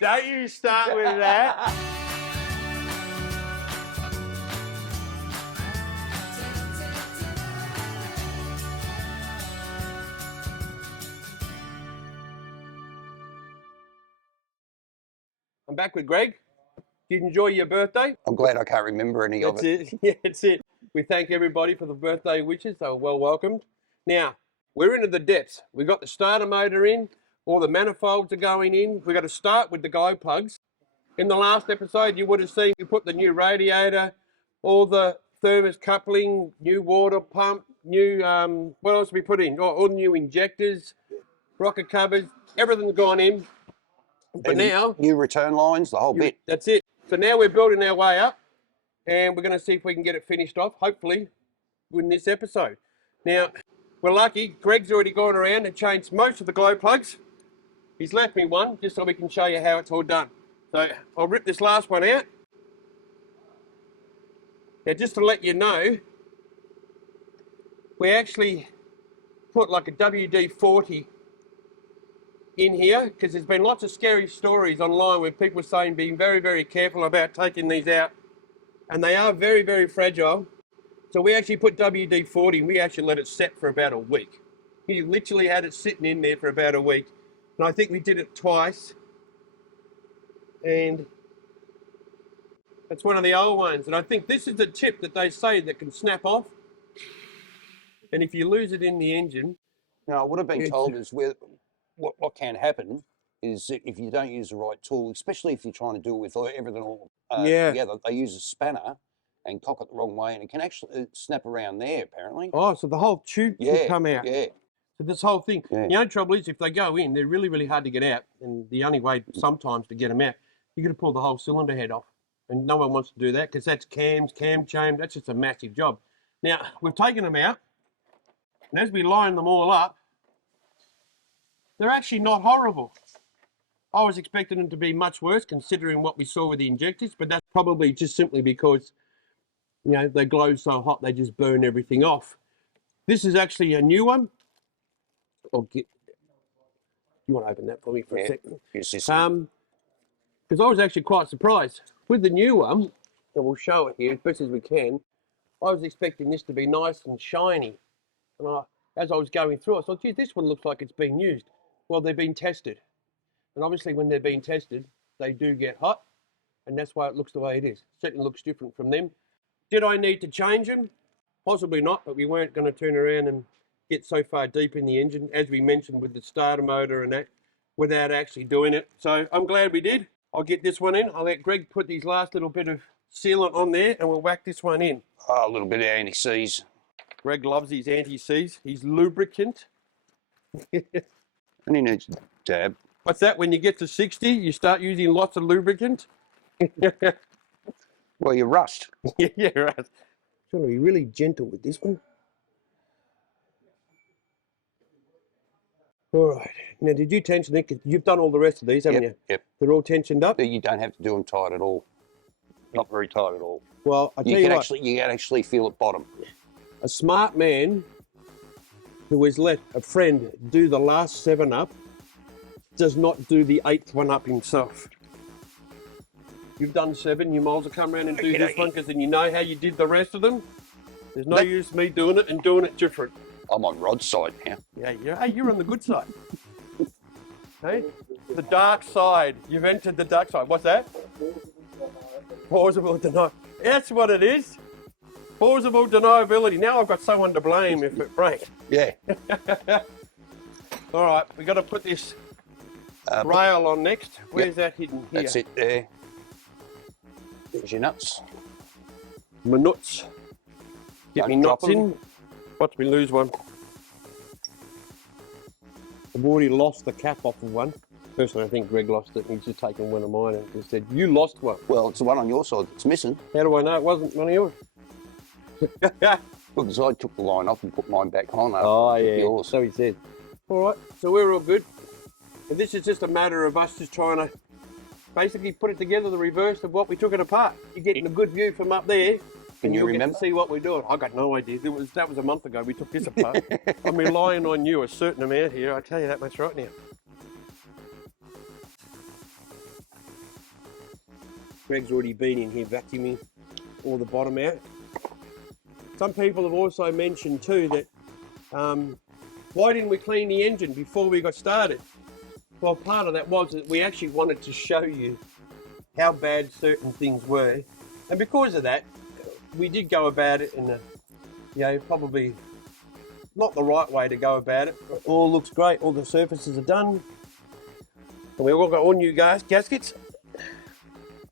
Don't you start with that. I'm back with Greg. Did you enjoy your birthday? I'm glad I can't remember any of it. That's it. Yeah, that's it. We thank everybody for the birthday wishes. They were well welcomed. Now, we're into the depths. We've got the starter motor in. All the manifolds are going in. We've got to start with the glow plugs. In the last episode, you would have seen we put the new radiator, all the thermos coupling, new water pump, new, what else we put in? All new injectors, rocker covers, everything's gone in. But now, new return lines, the whole bit. That's it. So now we're building our way up, and we're going to see if we can get it finished off, hopefully, in this episode. Now, we're lucky. Greg's already gone around and changed most of the glow plugs. He's left me one, just so we can show you how it's all done. So I'll rip this last one out. Now, just to let you know, we actually put like a WD-40 in here, because there's been lots of scary stories online where people are saying being very, very careful about taking these out, and they are very, very fragile. So we actually put WD-40 and we actually let it set for about a week. We literally had it sitting in there for about a week, and I think we did it twice, and that's one of the old ones. And I think this is the tip that they say that can snap off, and if you lose it in the engine. Now, I would have been told is what can happen is if you don't use the right tool, especially if you're trying to do it with everything all together, they use a spanner and cock it the wrong way, and it can actually snap around there, apparently. Oh, so the whole tube can come out. Yeah. So this whole thing. Yeah. The only trouble is if they go in, they're really, really hard to get out, and the only way sometimes to get them out, you're going to pull the whole cylinder head off, and no one wants to do that because that's cams, cam chain, that's just a massive job. Now, we've taken them out, and as we line them all up, they're actually not horrible. I was expecting them to be much worse considering what we saw with the injectors, but that's probably just simply because, you know, they glow so hot they just burn everything off. This is actually a new one. You want to open that for me for a second? Because I was actually quite surprised. With the new one, and we'll show it here as best as we can, I was expecting this to be nice and shiny. And as I was going through, I thought, gee, this one looks like it's been used. Well, they've been tested. And obviously when they're being tested, they do get hot, and that's why it looks the way it is. Certainly looks different from them. Did I need to change them? Possibly not, but we weren't going to turn around and get so far deep in the engine, as we mentioned with the starter motor and that, without actually doing it. So I'm glad we did. I'll get this one in. I'll let Greg put these last little bit of sealant on there, and we'll whack this one in. Oh, a little bit of anti-seize. Greg loves his anti-seize. He's lubricant. And he needs a dab. What's that? When you get to 60, you start using lots of lubricant? Well, you rust. Yeah, right. Got to be really gentle with this one. All right. Now, did you tension it? 'Cause you've done all the rest of these, haven't you? Yep. They're all tensioned up? You don't have to do them tight at all. Not very tight at all. Well, I tell you what. You can actually feel it bottom. A smart man who has let a friend do the last 7 up does not do the 8th one up himself. You've done 7, you might as well come around and do this one, because then you know how you did the rest of them. There's no use me doing it and doing it different. I'm on Rod's side now. Yeah, hey, you're on the good side. Hey, the dark side. You've entered the dark side. What's that? Plausible deniability. That's what it is. Plausible deniability. Now I've got someone to blame if it breaks. Yeah. All right, we've got to put this rail on next. Where's that hidden here? That's it there. There's your nuts. My nuts. Get me nuts in. Watch me lose one. I've already lost the cap off of one. Personally, I think Greg lost it. He's just taken one of mine and just said, you lost one. Well, it's the one on your side that's missing. How do I know it wasn't one of yours? Well, because I took the line off and put mine back on. Oh, yeah. Yours. So he said. All right, so we're all good. And this is just a matter of us just trying to basically put it together, the reverse of what we took it apart. You're getting a good view from up there. Can you remember? Get to see what we're doing. I got no idea. That was a month ago. We took this apart. I'm relying on you a certain amount here. I tell you that much right now. Greg's already been in here vacuuming all the bottom out. Some people have also mentioned too that why didn't we clean the engine before we got started? Well, part of that was that we actually wanted to show you how bad certain things were, and because of that, we did go about it in a, you know, probably not the right way to go about it. It all looks great. All the surfaces are done, and we all got all new gaskets.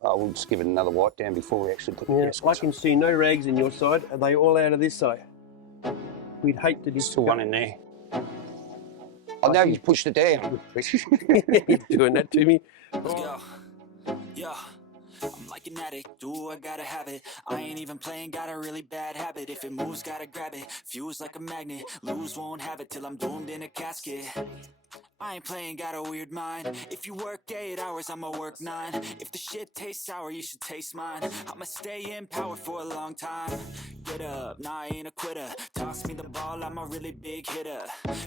We'll just give it another wipe down before we actually put the gaskets. I can see no rags in your side. Are they all out of this side? We'd hate to Still one in there. Oh, now you've pushed it down. You're doing that to me. Yeah. I'm like an addict, do I gotta have it. I ain't even playing, got a really bad habit. If it moves, gotta grab it, fuse like a magnet. Lose, won't have it till I'm doomed in a casket. I ain't playing, got a weird mind. If you work 8 hours, I'ma work 9. If the shit tastes sour, you should taste mine. I'ma stay in power for a long time. Get up, nah, I ain't a quitter. Toss me the ball, I'm a really big hitter.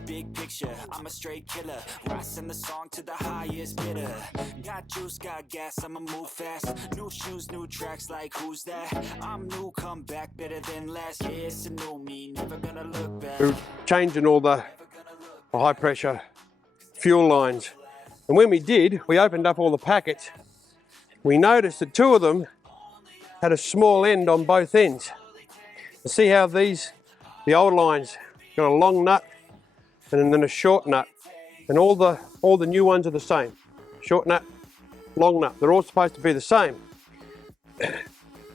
Big picture, I'm a straight killer. Rising the song to the highest bidder. Got juice, got gas, I'ma move fast. New shoes, new tracks, like who's that? I'm new, come back better than last. Yeah, it's a new me, never gonna look back. We're changing all the high pressure fuel lines, and when we did, we opened up all the packets. We noticed that 2 of them had a small end on both ends. You see how the old lines got a long nut and then a short nut, and all the new ones are the same. Short nut, long nut. They're all supposed to be the same.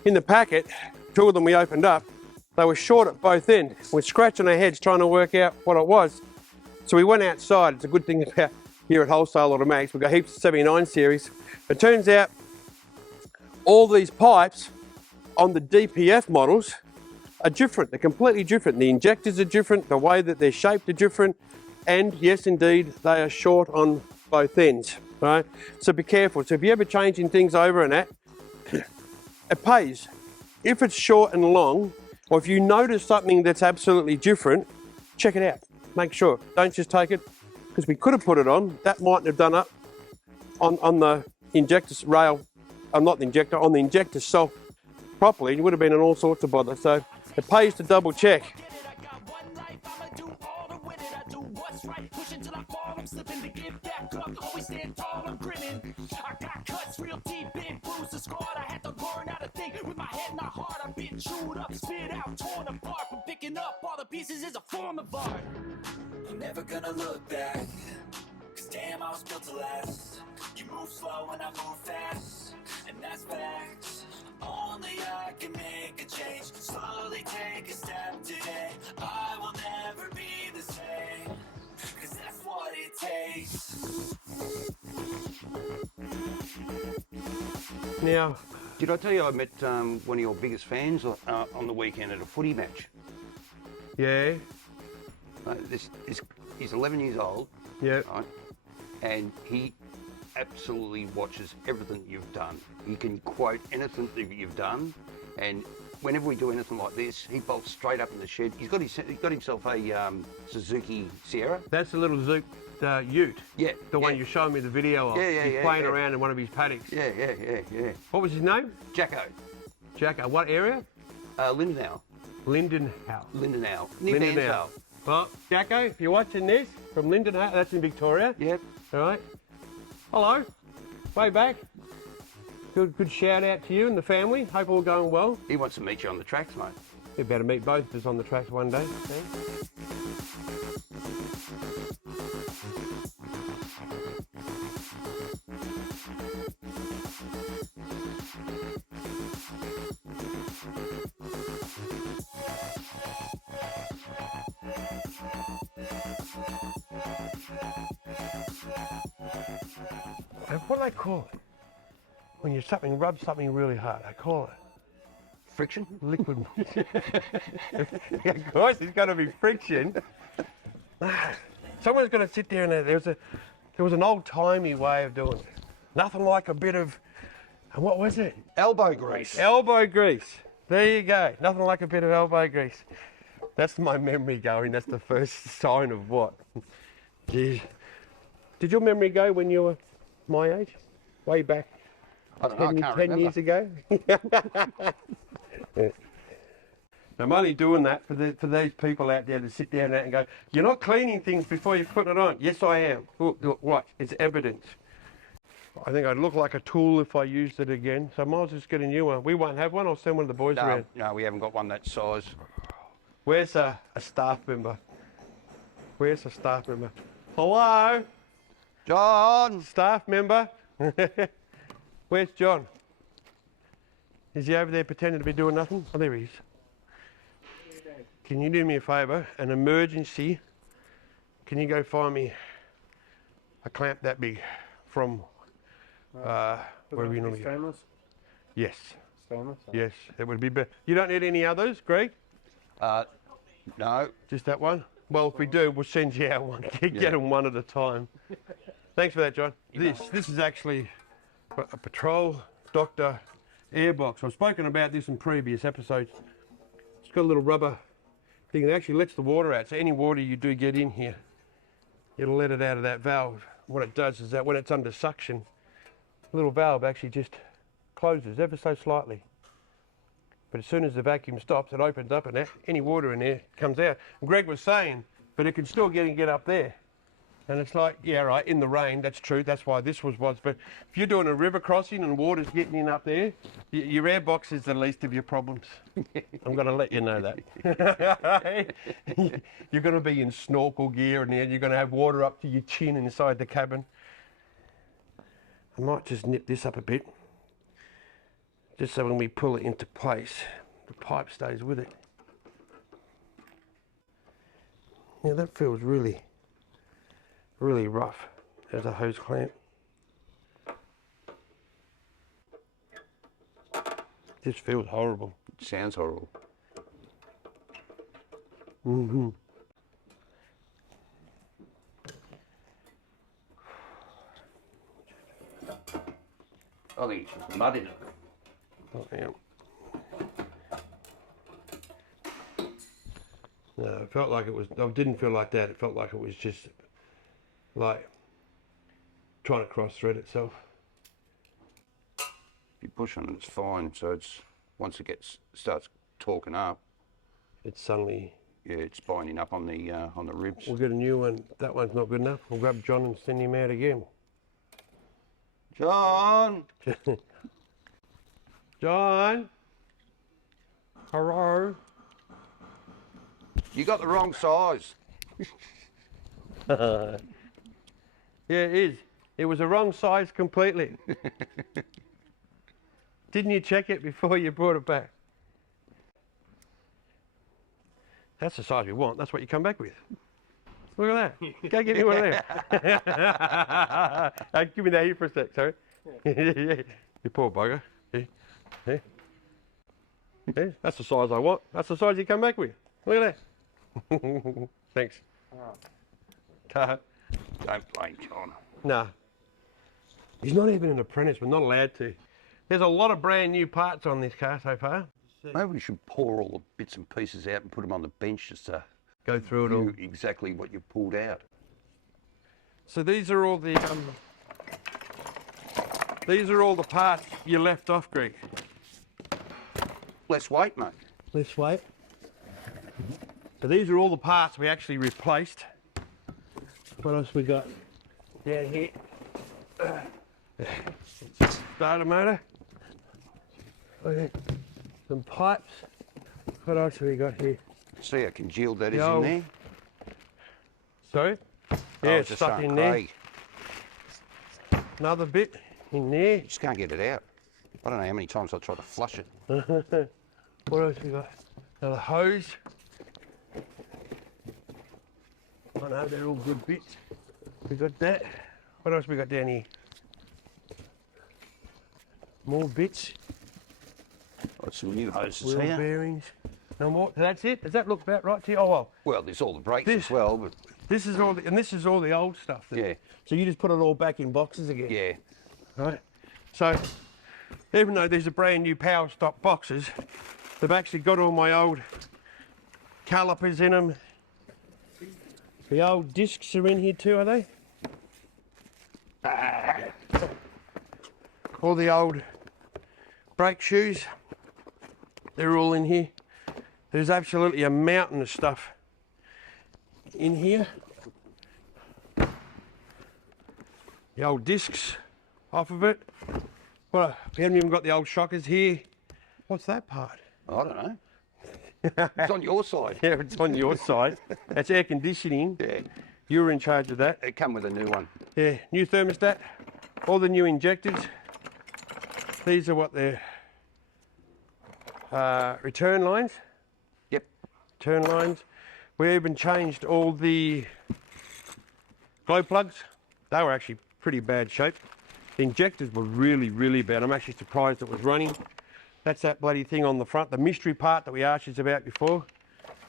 In the packet, 2 of them we opened up. They were short at both ends. We're scratching our heads trying to work out what it was. So we went outside. It's a good thing about here at Wholesale Automatics. We've got heaps of 79 series. It turns out all these pipes on the DPF models are different. They're completely different. The injectors are different. The way that they're shaped are different. And yes, indeed, they are short on both ends, right? So be careful. So if you're ever changing things over and that, it pays. If it's short and long, or if you notice something that's absolutely different, check it out. Make sure. Don't just take it, because we could have put it on. That mightn't have done up on the injector rail, not the injector, on the injector self properly. It would have been in all sorts of bother. So it pays to double check. Pieces is a form of art. I'm never gonna look back, cause damn, I was built to last. You move slow and I move fast, and that's facts. Only I can make a change, slowly take a step today. I will never be the same, cause that's what it takes. Now, did I tell you I met one of your biggest fans on the weekend at a footy match? yeah, He's 11 years old, yeah. right? And he absolutely watches everything you've done. He can quote anything that you've done, and whenever we do anything like this, he bolts straight up in the shed. He's got himself a Suzuki Sierra. That's a little Zook ute. Yeah. The one you showed me the video of. Yeah, He's playing around in one of his paddocks. Yeah. What was his name? Jacko. Jacko. What area? Lindenau. Lindenhow. Near Bansdale. Well, Jacko, if you're watching this from Lindenhow, that's in Victoria. Yep. All right. Hello. Way back. Good shout out to you and the family. Hope all going well. He wants to meet you on the tracks, mate. You better meet both of us on the tracks one day. What do they call it? When you rub something really hard, they call it Friction? liquid. Of course, it's got to be friction. Someone's going to sit there and there was an old-timey way of doing it. Nothing like a bit of, what was it? Elbow grease. Elbow grease. There you go. Nothing like a bit of elbow grease. That's my memory going. That's the first sign of what? Geez. Did your memory go when you were my age? Way back? I don't know, I can't 10 remember. years ago. Yeah. I'm only doing that for these people out there to sit down and go, you're not cleaning things before you put it on. Yes, I am. Look, watch, it's evidence. I think I'd look like a tool if I used it again, so I might as well just get a new one. We won't have one, I'll send one of the boys around. No, we haven't got one that size. Where's a staff member? Where's a staff member? Hello? John! Staff member? Where's John? Is he over there pretending to be doing nothing? Oh, there he is. Can you do me a favour? An emergency. Can you go find me a clamp that big from where we normally go? Stainless? Yes. Stainless? Yes, it would be better. You don't need any others, Greg? No. Just that one? Well, if we do, we'll send you out one. Get them one at a time. Thanks for that, John. This is actually a patrol doctor airbox. I've spoken about this in previous episodes. It's got a little rubber thing that actually lets the water out. So any water you do get in here, it'll let it out of that valve. What it does is that when it's under suction, the little valve actually just closes ever so slightly. But as soon as the vacuum stops, it opens up and any water in there comes out. And Greg was saying, but it can still get up there. And it's like, yeah, right, in the rain, that's true, that's why this was. But if you're doing a river crossing and water's getting in up there, your airbox is the least of your problems. I'm going to let you know that. You're going to be in snorkel gear and then you're going to have water up to your chin inside the cabin. I might just nip this up a bit, just so when we pull it into place, the pipe stays with it. Yeah, that feels really rough as a hose clamp. This feels horrible. It sounds horrible. Mm-hmm. I think it's just mud in it. Oh, yeah. No, it felt like it was, I didn't feel like that. It felt like it was just like trying to cross thread itself. If you push on it, it's fine. So it's once it starts talking up, It's suddenly, yeah, it's binding up on the ribs. we'll get a new one. That one's not good enough. We'll grab John and send him out again. John, John, hello. you got the wrong size. Yeah, it is. It was the wrong size completely. Didn't you check it before you brought it back? That's the size we want. That's what you come back with. Look at that. Go get me one of them. Give me that here for a sec, sorry. You poor bugger. Yeah. That's the size I want. That's the size you come back with. Look at that. Thanks. Don't blame John. No. He's not even an apprentice. We're not allowed to. There's a lot of brand new parts on this car so far. Maybe we should pour all the bits and pieces out and put them on the bench just to Go through it all. view exactly what you pulled out. So these are all the parts you left off, Greg. Less weight, mate. Let's wait. So these are all the parts we actually replaced. What else we got down here? Starter motor. Okay. Some pipes. What else have we got here? See how congealed that is The in old- there? Sorry? Oh, Yeah, it's just stuck starting in there. grey. Another bit in there. Just can't get it out. I don't know how many times I tried to flush it. What else we got? Another hose. I know they're all good bits. We got that. What else we got down here? More bits. Got some new hoses Wheel here. bearings. No more. That's it. Does that look about right to you? Oh well. Well, there's all the brakes This- as well, but This is all, and this is all the old stuff. yeah, So you just put it all back in boxes again. yeah. Right. So even though these are brand new power stop boxes, they've actually got all my old calipers in them. The old discs are in here too, are they? all the old brake shoes. They're all in here. There's absolutely a mountain of stuff in here. The old discs off of it. Well, we haven't even got the old shockers here. What's that part? I don't know. It's on your side. Yeah, it's on your side. That's air conditioning. Yeah. You were in charge of that. It come with a new one. Yeah, new thermostat. All the new injectors. These are what they're return lines. Yep. Return lines. We even changed all the glow plugs. They were actually pretty bad shape. The injectors were really, really bad. I'm actually surprised it was running. That's that bloody thing on the front, the mystery part that we asked you about before.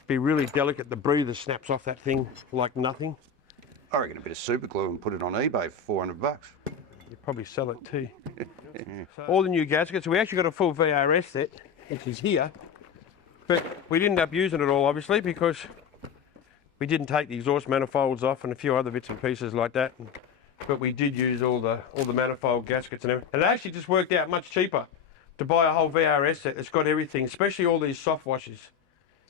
Be really delicate. The breather snaps off that thing like nothing. I reckon a bit of super glue and put it on eBay for $400. You'd probably sell it too. So, all the new gaskets. We actually got a full VRS set, which is here. But we didn't end up using it all, obviously, because we didn't take the exhaust manifolds off and a few other bits and pieces like that. But we did use all the manifold gaskets and everything. And it actually just worked out much cheaper to buy a whole VRS set that's got everything, especially all these soft washes.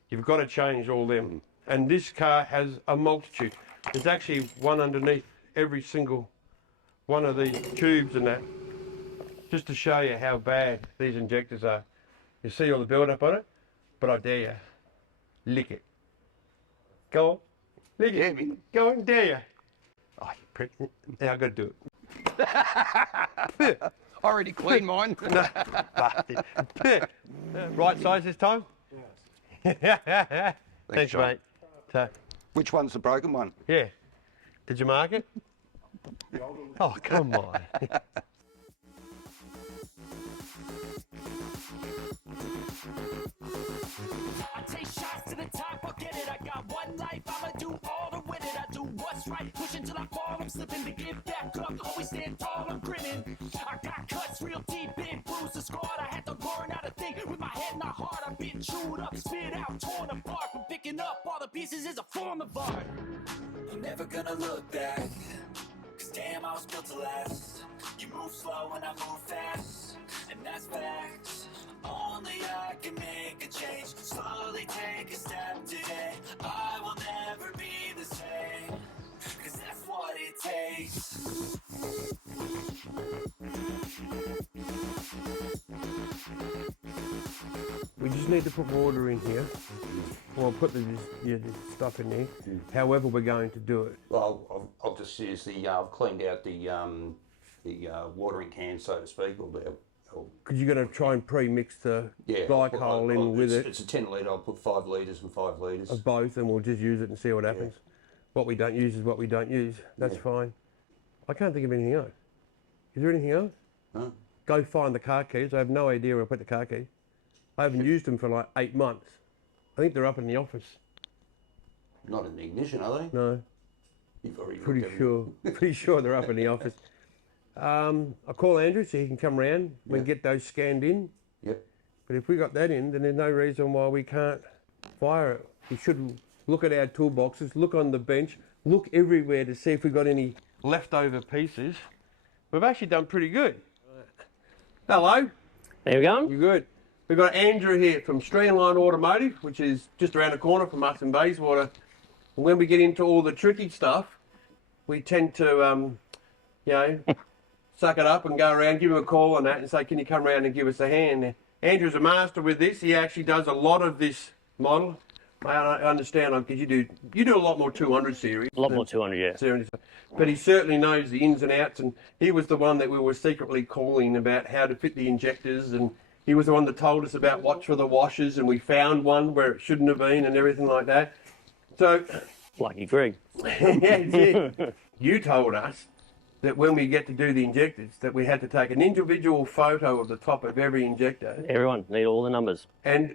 You've got to change all them. And this car has a multitude. There's actually one underneath every single one of these tubes and that, just to show you how bad these injectors are. You see all the build-up on it, but I dare you, lick it. Go on, lick it. Me. Go on, dare you. Oh, you prick. Now I've got to do it. I already cleaned mine. No, right size this time? Yes. Thanks, John. mate. So, Which one's the broken one? yeah. Did you mark it? Oh, come on. I take shots to the top, I'll get it. I got one life, I'ma do all to win it. I do what's right, pushing till I fall, I'm slipping to get back up. Always stand tall, I'm grinning. I got cuts real deep, big bruises scarred. I had to learn how to think with my head and my heart. I've been chewed up, spit out, torn apart. But picking up all the pieces is a form of art. I'm never gonna look back, cause damn, I was built to last. You move slow and I move fast, and that's facts. Only I can make a change, slowly take a step today. I will never be the same, cause that's what it takes. We just need to put water in here. Well, put the stuff in there. However we're going to do it. Well, I'll just use I've cleaned out the watering can, so to speak. Because you're going to try and pre-mix the glycol in with it. It's a 10 litre, I'll put 5 litres and 5 litres. Of both, and we'll just use it and see what happens. Yeah. What we don't use is what we don't use. That's fine. I can't think of anything else. Is there anything else? No. Go find the car keys. I have no idea where I put the car keys. I haven't used them for like 8 months. I think they're up in the office. Not in the ignition, are they? No. You've already Pretty sure they're up in the office. I'll call Andrew so he can come round. We can get those scanned in. Yep. But if we got that in, then there's no reason why we can't fire it. We should look at our toolboxes, look on the bench, look everywhere to see if we've got any leftover pieces. We've actually done pretty good. Hello. There we go. You good? We've got Andrew here from Steamline Automotive, which is just around the corner from us in Bayswater. And when we get into all the tricky stuff, we tend to, suck it up and go around, give him a call on that and say, can you come around and give us a hand? Andrew's a master with this. He actually does a lot of this model. I understand, because you do a lot more 200 series. A lot more 200, yeah. Series. But he certainly knows the ins and outs, and he was the one that we were secretly calling about how to fit the injectors, and he was the one that told us about watch for the washers, and we found one where it shouldn't have been and everything like that. So... Lucky Greg. Yeah. You told us that when we get to do the injectors, that we had to take an individual photo of the top of every injector. Everyone need all the numbers. And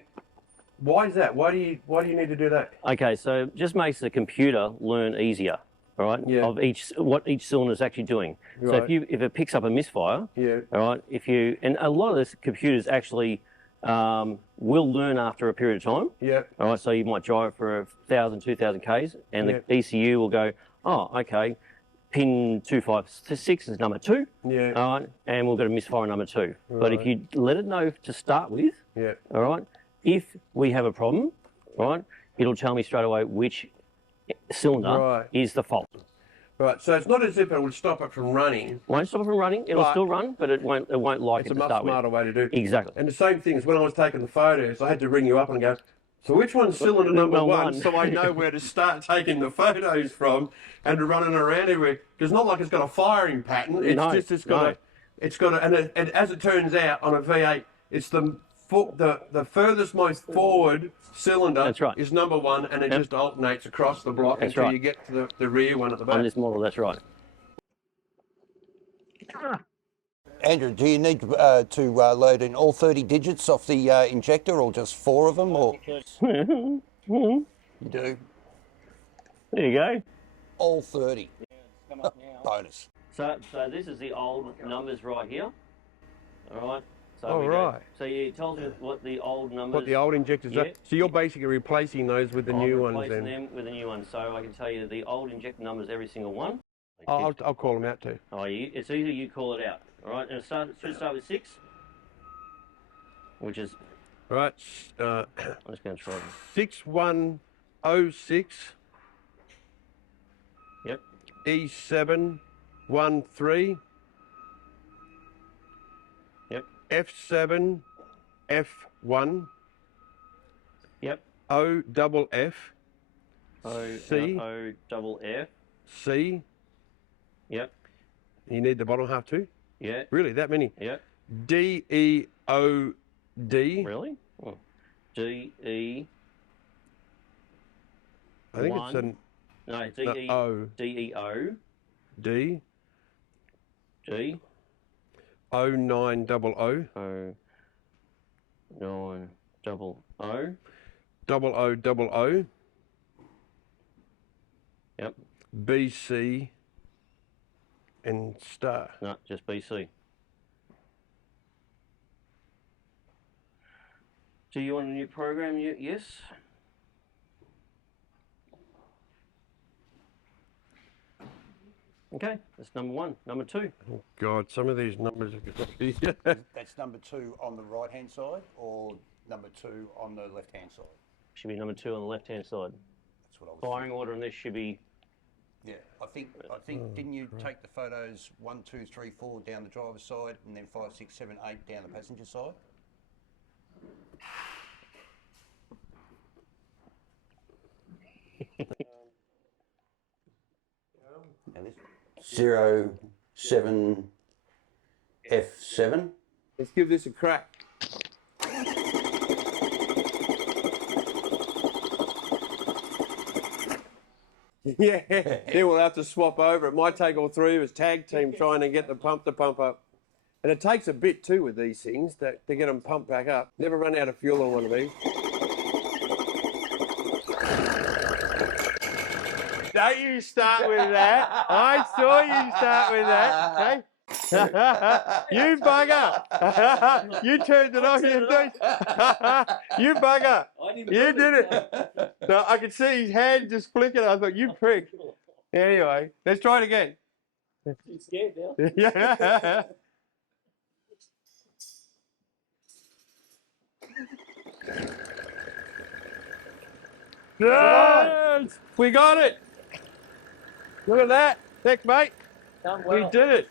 why is that? Why do you need to do that? Okay, so it just makes the computer learn easier, all right? Yeah. Of what each cylinder is actually doing. Right. So if it picks up a misfire, yeah, all right. And a lot of this computers actually will learn after a period of time. Yeah. All right. So you might drive for 1,000, 2,000 k's, and the ECU will go, oh, okay. pin 256 is number 2. Yeah. All right, and we've got a misfire number 2. Right. But if you let it know to start with, Yeah. all right, if we have a problem, right, it'll tell me straight away which cylinder is the fault. Right, so it's not as if it would stop it from running. Won't stop it from running. It'll still run, but it won't like it to start with. It's a much smarter way to do it. Exactly. And the same thing as when I was taking the photos, I had to ring you up and go, so which one's cylinder number 1? So I know where to start taking the photos from and running around everywhere. Because it's not like it's got a firing pattern. It's it's got and as it turns out on a V8, it's the furthest most forward cylinder is number 1, and it just alternates across the block until you get to the rear one at the back. On this model, that's right. Andrew, do you need to load in all 30 digits off the injector, or just 4 of them? Or you do? There you go. All 30. Bonus. So this is the old numbers right here. All right. So So it tells you what the old numbers. What the old injectors are. So you're basically replacing those with the new ones then. Replacing them with the new ones. So I can tell you the old injector numbers, every single one. I'll call them out too. Oh, it's easy. You call it out. All right, and it should start with 6, which is. Right. I'm just going to try. 6106. Yep. E713. Yep. F7 F1. Yep. O double F. C. O double F. C. Yep. You need the bottom half too? Yeah. Really, that many? Yeah. D E O D. Really? Oh. D E. I think it's an. No, D E O. D E O. D. G. 0900. 0900. 0000. Yep. BC. And star. No, just BC. Do you want a new program? Yes. Okay, that's number 1. Number 2. Oh God, some of these numbers are good. That's number 2 on the right-hand side, or number 2 on the left-hand side? Should be number 2 on the left-hand side. That's what I was Firing order on this should be. Yeah, I think didn't you take the photos 1, 2, 3, 4 down the driver's side, and then 5, 6, 7, 8 down the passenger side? And this 07 F7. Let's give this a crack. Yeah, then we'll have to swap over. It might take all 3 of us tag team trying to get the pump to pump up. And it takes a bit too with these things to get them pumped back up. Never run out of fuel on one of these. Don't you start with that. I saw you start with that. Okay? You bugger! You turned it off. You bugger! You did it. No, I could see his hand just flicking. I thought, you prick. Anyway, let's try it again. You scared now? Yeah. Yes! We got it. Look at that. Thanks, mate. Done well. We did it.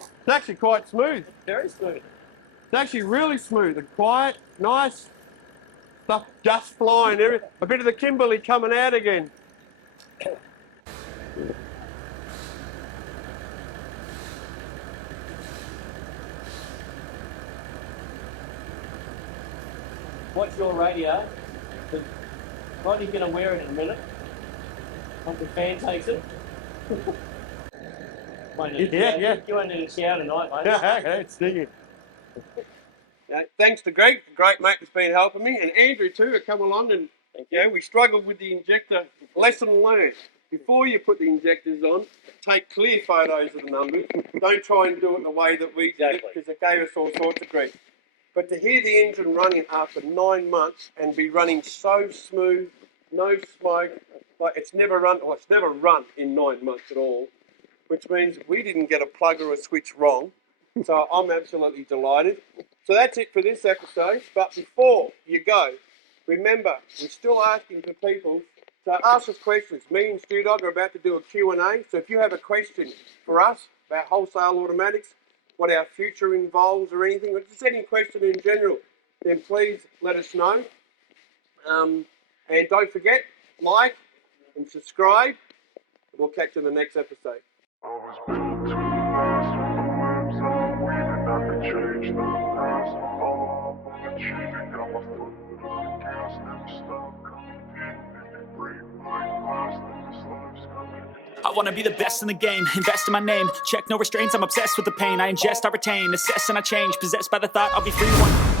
It's actually quite smooth. Very smooth. It's actually really smooth and quiet, nice. Stuff just flying. A bit of the Kimberley coming out again. Watch your radio. Rodney's going to wear it in a minute. Once the fan takes it. Yeah. You won't need a shower tonight, mate. It's stinging. Thanks to Greg, the great mate that's been helping me, and Andrew too, who come along and we struggled with the injector. Lesson learned. Before you put the injectors on, take clear photos of the numbers. Don't try and do it the way that we did it, because it gave us all sorts of grief. But to hear the engine running after 9 months and be running so smooth, no smoke, Like it's never run in 9 months at all, which means we didn't get a plug or a switch wrong. So I'm absolutely delighted. So that's it for this episode. But before you go, remember, we're still asking for people to ask us questions. Me and Stu Dog are about to do a Q&A. So if you have a question for us about wholesale automatics, what our future involves or anything, or just any question in general, then please let us know. And don't forget, like and subscribe. We'll catch you in the next episode. I was built to last with the limbs and the weight, and I could change the past. Follow up on the cheating, got my foot on the gas, never stop competing. If you break my glass, then this life's coming. I wanna be the best in the game, invest in my name. Check no restraints, I'm obsessed with the pain. I ingest, I retain, assess and I change. Possessed by the thought I'll be free one